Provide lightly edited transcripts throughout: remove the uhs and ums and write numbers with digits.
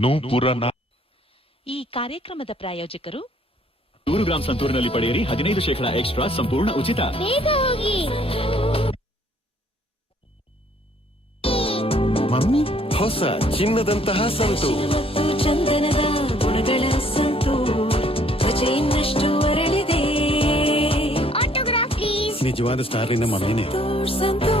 ನೂಪುರ. ಈ ಕಾರ್ಯಕ್ರಮದ ಪ್ರಾಯೋಜಕರು 100 ಗ್ರಾಂ ಸಂತೂರಿನಲ್ಲಿ ಪಡೆಯಿರಿ 15% ಎಕ್ಸ್ಟ್ರಾ ಸಂಪೂರ್ಣ ಉಚಿತ. ಬೇಗ ಹೋಗಿ. ಮಮ್ಮಿ, ಹೊಸ ಚಿನ್ನದಂತಹ ಸಂತೂರ್. ಚಂದನದ ಗುಣಗಳ ಸಂತೂರ್, ತ್ವಚೆ ಇನ್ನಷ್ಟು ಅರಳಿದೆ. Autograph please. ನಿಜವಾದ ಸ್ಟಾರ್ ನಿನ್ನ ಮಮ್ಮಿನೇ. ಸಂತೂರ್.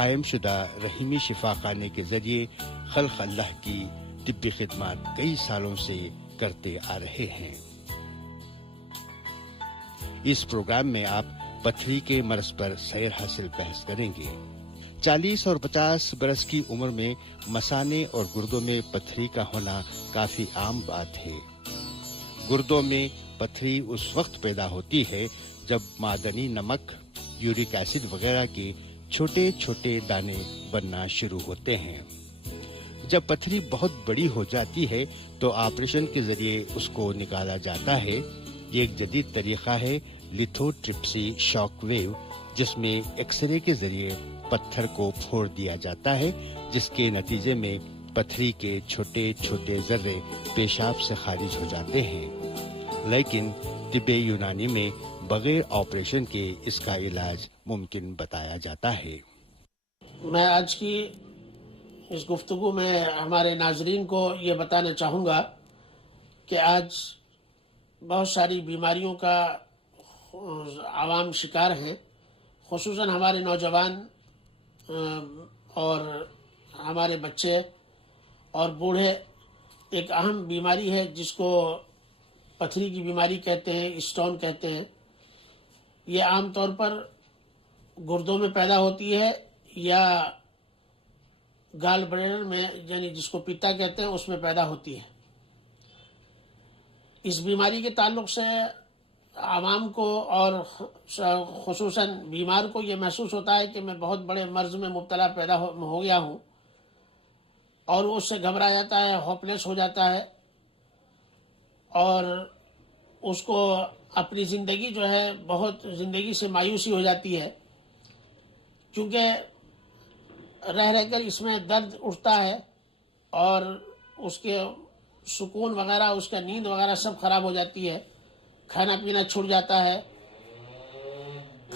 قائم شدہ رحیمی شفا خانے کے ذریعے خلق اللہ کی طبی خدمات کئی سالوں سے کرتے آ رہے ہیں۔ اس پروگرام میں آپ پتھری کے مرض پر سیر حاصل بحث کریں گے۔ 40 اور 50 برس کی عمر میں مثانے اور گردوں میں پتھری کا ہونا کافی عام بات ہے۔ گردوں میں پتھری اس وقت پیدا ہوتی ہے جب معدنی نمک، یورک ایسڈ وغیرہ کے چھوٹے چھوٹے دانے بننا شروع ہوتے ہیں۔ جب پتھری بہت بڑی ہو جاتی ہے تو آپریشن کے ذریعے اس کو نکالا جاتا ہے۔ یہ ایک جدید طریقہ ہے لیتھوٹرپسی شاک ویو، جس میں ایکس رے کے ذریعے پتھر کو پھوڑ دیا جاتا ہے، جس کے نتیجے میں پتھری کے چھوٹے چھوٹے ذرے پیشاب سے خارج ہو جاتے ہیں۔ لیکن طب یونانی میں بغیر آپریشن کے اس کا علاج ممکن بتایا جاتا ہے۔ میں آج کی اس گفتگو میں ہمارے ناظرین کو یہ بتانا چاہوں گا کہ آج بہت ساری بیماریوں کا عوام شکار ہیں، خصوصاً ہمارے نوجوان اور ہمارے بچے اور بوڑھے۔ ایک اہم بیماری ہے جس کو پتھری کی بیماری کہتے ہیں، اسٹون کہتے ہیں۔ یہ عام طور پر گردوں میں پیدا ہوتی ہے یا گال بلیڈر میں، یعنی جس کو پیتا کہتے ہیں، اس میں پیدا ہوتی ہے۔ اس بیماری کے تعلق سے عوام کو اور خصوصاً بیمار کو یہ محسوس ہوتا ہے کہ میں بہت بڑے مرض میں مبتلا پیدا ہو گیا ہوں، اور وہ اس سے گھبرا جاتا ہے، ہوپلیس ہو جاتا ہے، اور اس کو اپنی زندگی جو ہے بہت زندگی سے مایوسی ہو جاتی ہے، کیونکہ رہ رہ کر اس میں درد اٹھتا ہے اور اس کے سکون وغیرہ، اس کا نیند وغیرہ سب خراب ہو جاتی ہے، کھانا پینا چھوٹ جاتا ہے،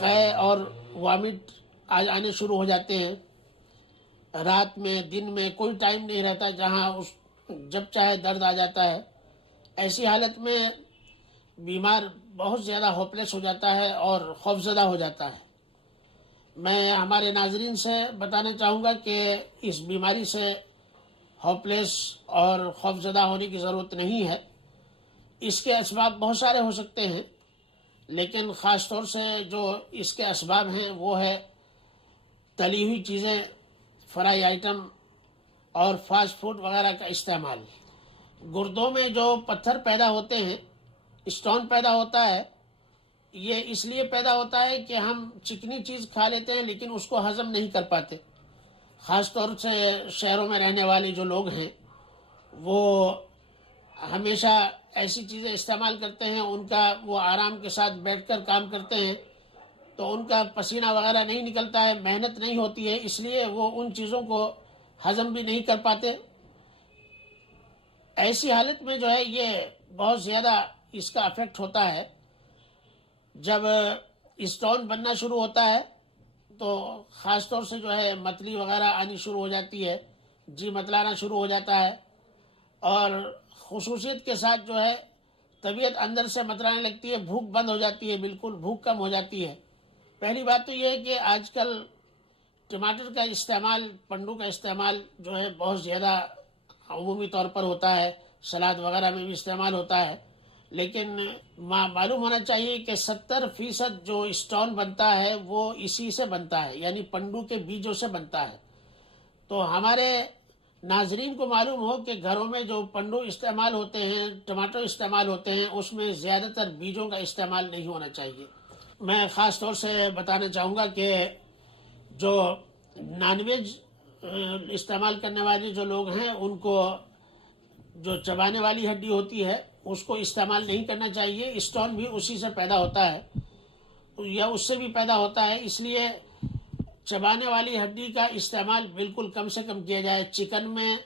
قے اور وامٹ آنے شروع ہو جاتے ہیں۔ رات میں دن میں کوئی ٹائم نہیں رہتا جہاں جب چاہے درد آ جاتا ہے۔ ایسی حالت میں بیمار بہت زیادہ ہوپلیس ہو جاتا ہے اور خوفزدہ ہو جاتا ہے۔ میں ہمارے ناظرین سے بتانا چاہوں گا کہ اس بیماری سے ہوپلیس اور خوفزدہ ہونے کی ضرورت نہیں ہے۔ اس کے اسباب بہت سارے ہو سکتے ہیں، لیکن خاص طور سے جو اس کے اسباب ہیں وہ ہے تلی ہوئی چیزیں، فرائی آئٹم اور فاسٹ فوڈ وغیرہ کا استعمال۔ گردوں میں جو پتھر پیدا ہوتے ہیں، اسٹون پیدا ہوتا ہے، یہ اس لیے پیدا ہوتا ہے کہ ہم چکنی چیز کھا لیتے ہیں لیکن اس کو ہضم نہیں کر پاتے۔ خاص طور سے شہروں میں رہنے والے جو لوگ ہیں وہ ہمیشہ ایسی چیزیں استعمال کرتے ہیں، ان کا وہ آرام کے ساتھ بیٹھ کر کام کرتے ہیں تو ان کا پسینہ وغیرہ نہیں نکلتا ہے، محنت نہیں ہوتی ہے، اس لیے وہ ان چیزوں کو ہضم بھی نہیں کر پاتے۔ ایسی حالت میں جو ہے یہ بہت زیادہ اس کا افیکٹ ہوتا ہے۔ جب اسٹون بننا شروع ہوتا ہے تو خاص طور سے جو ہے متلی وغیرہ آنی شروع ہو جاتی ہے، جی متلانا شروع ہو جاتا ہے، اور خصوصیت کے ساتھ جو ہے طبیعت اندر سے متلانے لگتی ہے، بھوک بند ہو جاتی ہے، بالکل بھوک کم ہو جاتی ہے۔ پہلی بات تو یہ ہے کہ آج کل ٹماٹر کا استعمال، پنڈو کا استعمال جو ہے بہت زیادہ عمومی طور پر ہوتا ہے، سلاد وغیرہ میں بھی استعمال ہوتا ہے، لیکن معلوم ہونا چاہیے کہ 70% جو اسٹون بنتا ہے وہ اسی سے بنتا ہے، یعنی پنڈو کے بیجوں سے بنتا ہے۔ تو ہمارے ناظرین کو معلوم ہو کہ گھروں میں جو پنڈو استعمال ہوتے ہیں، ٹماٹر استعمال ہوتے ہیں، اس میں زیادہ تر بیجوں کا استعمال نہیں ہونا چاہیے۔ میں خاص طور سے بتانا چاہوں گا کہ جو نان ویج استعمال کرنے والے جو لوگ ہیں ان کو جو چبانے والی ہڈی ہوتی ہے اس کو استعمال نہیں کرنا چاہیے۔ اسٹون بھی اسی سے پیدا ہوتا ہے یا اس سے بھی پیدا ہوتا ہے، اس لیے چبانے والی ہڈی کا استعمال بالکل کم سے کم کیا جائے۔ چکن میں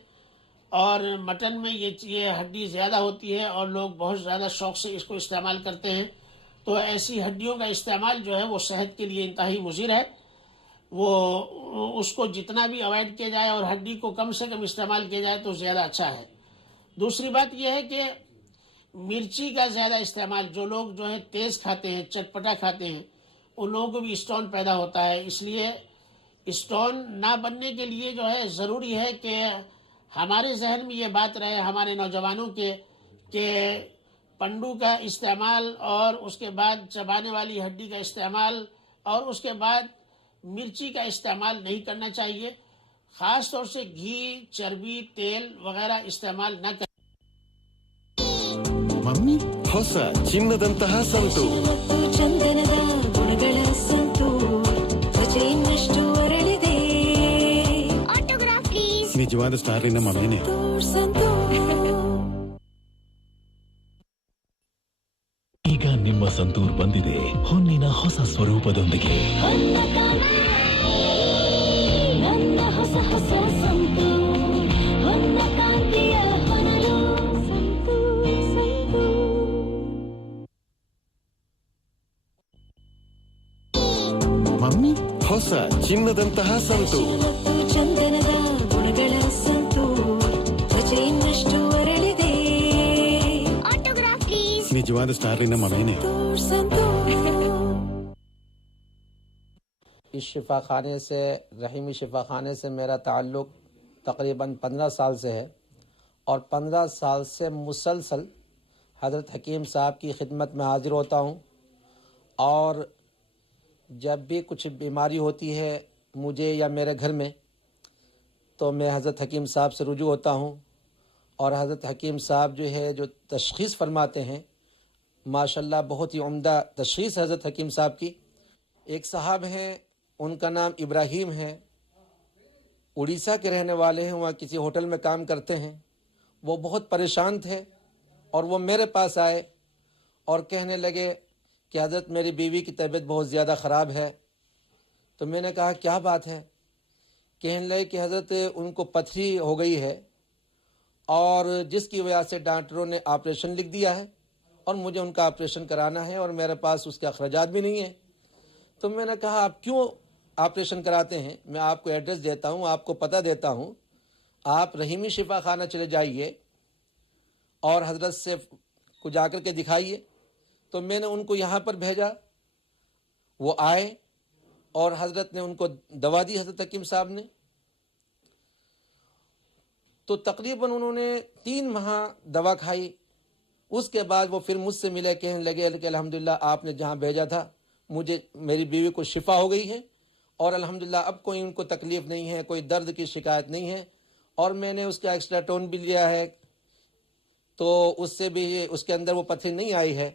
اور مٹن میں یہ ہڈی زیادہ ہوتی ہے اور لوگ بہت زیادہ شوق سے اس کو استعمال کرتے ہیں، تو ایسی ہڈیوں کا استعمال جو ہے وہ صحت کے لیے انتہائی مضر ہے۔ وہ اس کو جتنا بھی اوائڈ کیا جائے اور ہڈی کو کم سے کم استعمال کیا جائے تو زیادہ اچھا ہے۔ دوسری بات یہ ہے کہ مرچی کا زیادہ استعمال، جو لوگ جو ہے تیز کھاتے ہیں، چٹپٹا کھاتے ہیں، ان لوگوں کو بھی اسٹون پیدا ہوتا ہے، اس لیے اسٹون نہ بننے کے لیے جو ہے ضروری ہے کہ ہمارے ذہن میں یہ بات رہے ہمارے نوجوانوں کے کہ پنڈو کا استعمال اور اس کے بعد چبانے والی ہڈی کا استعمال اور اس کے بعد مرچی کا استعمال نہیں کرنا چاہیے. خاص طور سے گھی، چربی، تیل وغیرہ استعمال نہ کریں. ಮಮ್ಮಿ ಹೊಸ ಚಿನ್ನದಂತಹ ಸಂತೂರ್ ಮತ್ತು ಚಂದನದ ಗುಣಗಳ ಸಂತೂರ್ ತ್ವಚೆ ಇನ್ನಷ್ಟು ಅರಳಿದೆ. Autograph please. ನಿಜವಾದ ಸ್ಟಾರಿನ ಮಮ್ಮಿನೇ. ಸಂತೂರ್ ಈಗ ನಿಮ್ಮ ಸಂತೂರ್ ಬಂದಿದೆ ಹೊನ್ನಿನ ಹೊಸ ಸ್ವರೂಪದೊಂದಿಗೆ. ನನ್ನ ಹೊಸ ಹೊಸ ಸಂತೂರ್ ಹೊನ್ನ ಕಾಂತಿಯ ಹೊನಲು ಸಂತೂರ್ ಸಂತೂರ್. ಮಮ್ಮಿ ಹೊಸ ಚಿನ್ನದಂತಹ ಸಂತೂರ್ ಮತ್ತು ಚಂದನದ ಗುಣಗಳ ಸಂತೂರ್ ತ್ವಚೆ ಇನ್ನಷ್ಟು ಅರಳಿದೆ. Autograph please. ನಿಜವಾದ ಸ್ಟಾರಿನ ಮಮ್ಮಿನೇ. ಸಂತೂರ್ اس شفا خانے سے رحیمی شفا خانے سے میرا تعلق تقریباً 15 سال سے ہے اور 15 سال سے مسلسل حضرت حکیم صاحب کی خدمت میں حاضر ہوتا ہوں. اور جب بھی کچھ بیماری ہوتی ہے مجھے یا میرے گھر میں تو میں حضرت حکیم صاحب سے رجوع ہوتا ہوں. اور حضرت حکیم صاحب جو ہے جو تشخیص فرماتے ہیں ماشاءاللہ بہت ہی عمدہ تشخیص ہے حضرت حکیم صاحب کی. ایک صاحب ہیں ان کا نام ابراہیم ہے، اڑیسہ کے رہنے والے ہیں، وہاں کسی ہوٹل میں کام کرتے ہیں. وہ بہت پریشان تھے اور وہ میرے پاس آئے اور کہنے لگے کہ حضرت میری بیوی کی طبیعت بہت زیادہ خراب ہے. تو میں نے کہا کیا بات ہے؟ کہنے لگے کہ حضرت ان کو پتھری ہو گئی ہے اور جس کی وجہ سے ڈاکٹروں نے آپریشن لکھ دیا ہے اور مجھے ان کا آپریشن کرانا ہے اور میرے پاس اس کے اخراجات بھی نہیں ہیں. تو میں نے کہا آپ کیوں آپریشن کراتے ہیں؟ میں آپ کو ایڈریس دیتا ہوں، آپ کو پتہ دیتا ہوں، آپ رحیمی شفا خانہ چلے جائیے اور حضرت سے کو جا کر کے دکھائیے. تو میں نے ان کو یہاں پر بھیجا، وہ آئے اور حضرت نے ان کو دوا دی حضرت حکیم صاحب نے. تو تقریباً انہوں نے 3 ماہ دوا کھائی. اس کے بعد وہ پھر مجھ سے ملے، کہنے لگے کہ الحمدللہ آپ نے جہاں بھیجا تھا مجھے میری بیوی کو شفا ہو گئی ہے اور الحمدللہ اب کوئی ان کو تکلیف نہیں ہے، کوئی درد کی شکایت نہیں ہے. اور میں نے اس کا ایکسٹرا ٹون بھی لیا ہے تو اس سے بھی اس کے اندر وہ پتھری نہیں آئی ہے.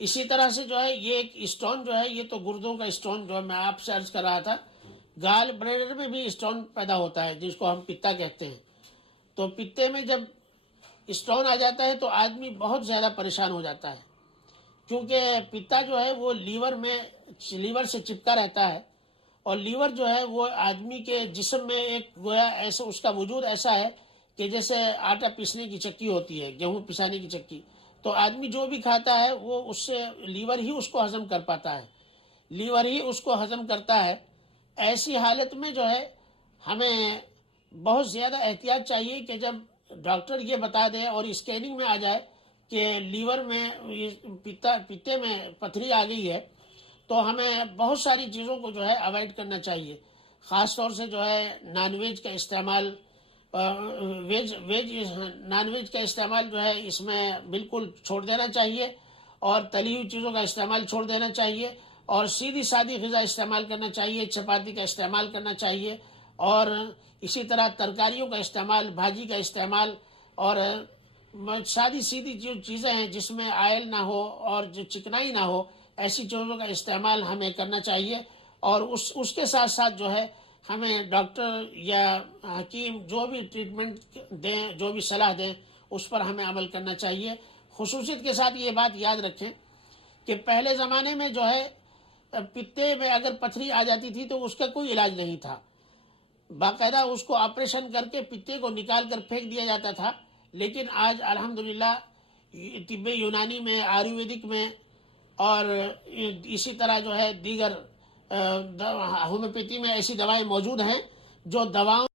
اسی طرح سے جو ہے یہ ایک اسٹون جو ہے یہ تو گردوں کا اسٹون جو ہے میں آپ سے عرض کر رہا تھا. گال بلیڈر میں بھی اسٹون پیدا ہوتا ہے جس کو ہم پتا کہتے ہیں. تو پتے میں جب اسٹون آ جاتا ہے تو آدمی بہت زیادہ پریشان ہو جاتا ہے کیونکہ پتا جو ہے وہ لیور سے چپکا رہتا ہے اور لیور جو ہے وہ آدمی کے جسم میں ایک گویا ایسا اس کا وجود ایسا ہے کہ جیسے آٹا پیسنے کی چکی ہوتی ہے، گیہوں پسانے کی چکی. تو آدمی جو بھی کھاتا ہے وہ اس سے لیور ہی اس کو ہضم کر پاتا ہے، لیور ہی اس کو ہضم کرتا ہے. ایسی حالت میں جو ہے ہمیں بہت زیادہ احتیاط چاہیے کہ جب ڈاکٹر یہ بتا دے اور اسکیننگ میں آ جائے کہ لیور میں پتے میں پتھری آ گئی ہے تو ہمیں بہت ساری چیزوں کو جو ہے اوائڈ کرنا چاہیے. خاص طور سے جو ہے نان ویج کا استعمال نان ویج کا استعمال جو ہے اس میں بالکل چھوڑ دینا چاہیے اور تلی ہوئی چیزوں کا استعمال چھوڑ دینا چاہیے اور سیدھی سادی غذا استعمال کرنا چاہیے. چپاتی کا استعمال کرنا چاہیے اور اسی طرح ترکاریوں کا استعمال، بھاجی کا استعمال اور سادی سیدھی جو چیزیں ہیں جس میں آئل نہ ہو اور جو چکنائی نہ ہو ایسی چیزوں کا استعمال ہمیں کرنا چاہیے. اور اس کے ساتھ ساتھ جو ہے ہمیں ڈاکٹر یا حکیم جو بھی ٹریٹمنٹ دیں، جو بھی صلاح دیں اس پر ہمیں عمل کرنا چاہیے. خصوصیت کے ساتھ یہ بات یاد رکھیں کہ پہلے زمانے میں جو ہے پتے میں اگر پتھری آ جاتی تھی تو اس کا کوئی علاج نہیں تھا، باقاعدہ اس کو آپریشن کر کے پتے کو نکال کر پھینک دیا جاتا تھا. لیکن آج الحمدللہ طب یونانی میں، آیورویدک میں اور اسی طرح جو ہے دیگر ہومیوپیتھی میں ایسی دوائیں موجود ہیں جو دواؤں